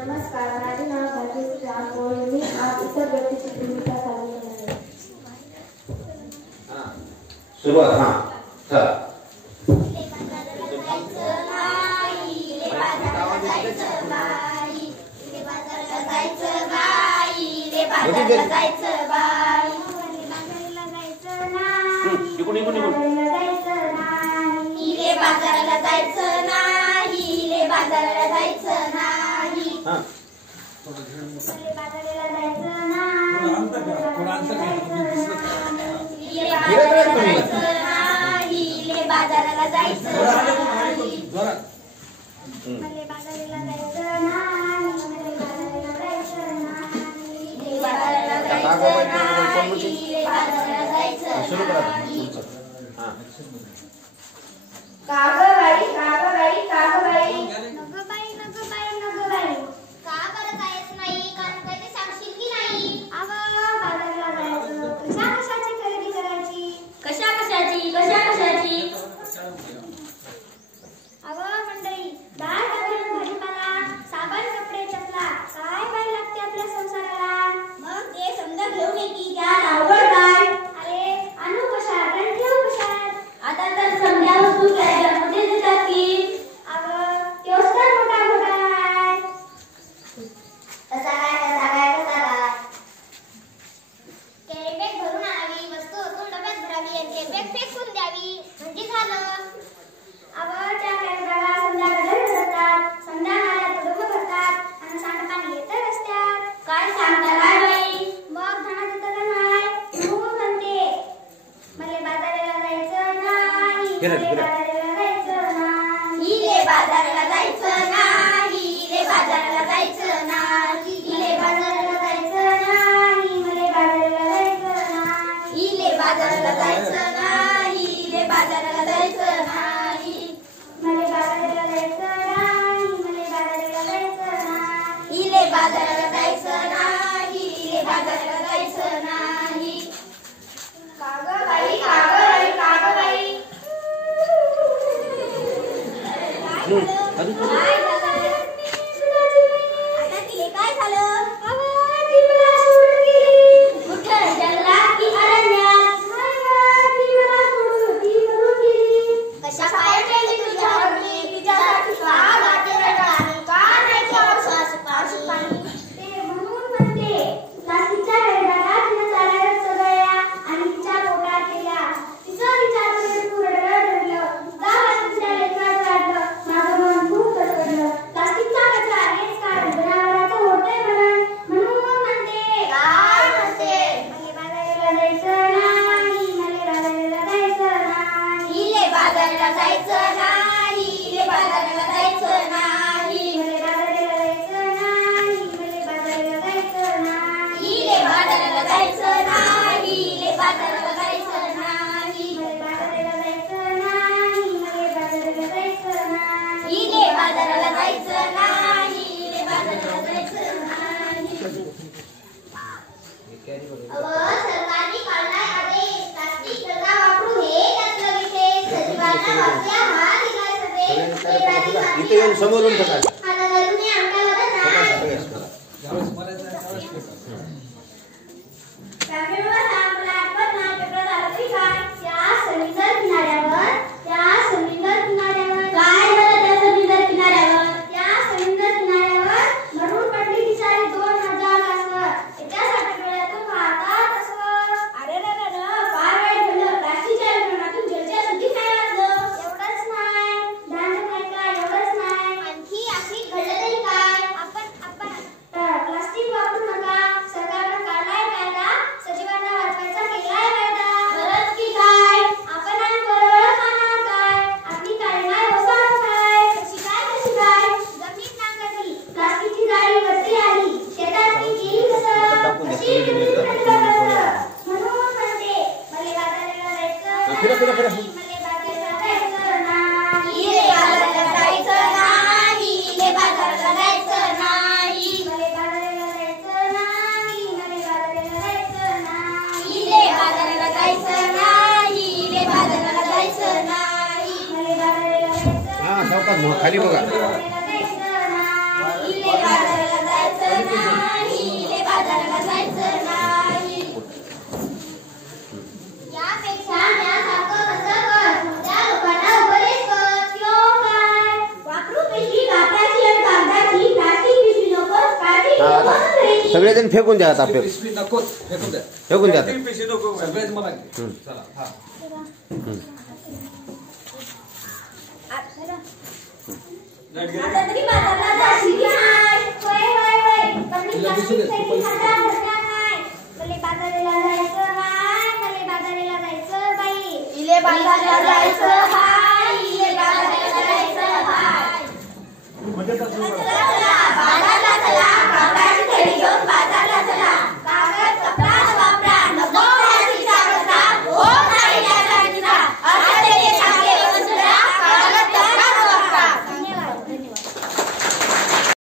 नमस्कार, माझे नाव भाग्यश्री रामोळ. मी आज इतर व्यक्तीची भूमिका सादर करणार आहे. सुरुवात. समोरून खाली बघा. नाही, इले बाजाराला जायचं नाही. यापेक्षा यासारखं असं कर, त्या लोकांना उपदेश कर. त्यो काय? वापरू पिशवी कापडाची आणि कागदाची, प्लास्टिक पिशवी नको, काळजी घेऊन घे. सगळेजण फेकून द्या आता. पिशवी नको, फेकून द्या. फेकून द्या आता. पिशवी नको, सगळेच मला घे. चला, हा. आता तरी बाजारला जाशील की नाही? होय होय होय. पण मी प्लास्टिकसाठी खाता भरणार नाही. मला बाजाराला जायचं हाय, मला बाजाराला जायचं बाई. इले बाजाराला जायचं हाय, इले बाजाराला जायचं हाय. म्हणजे कसं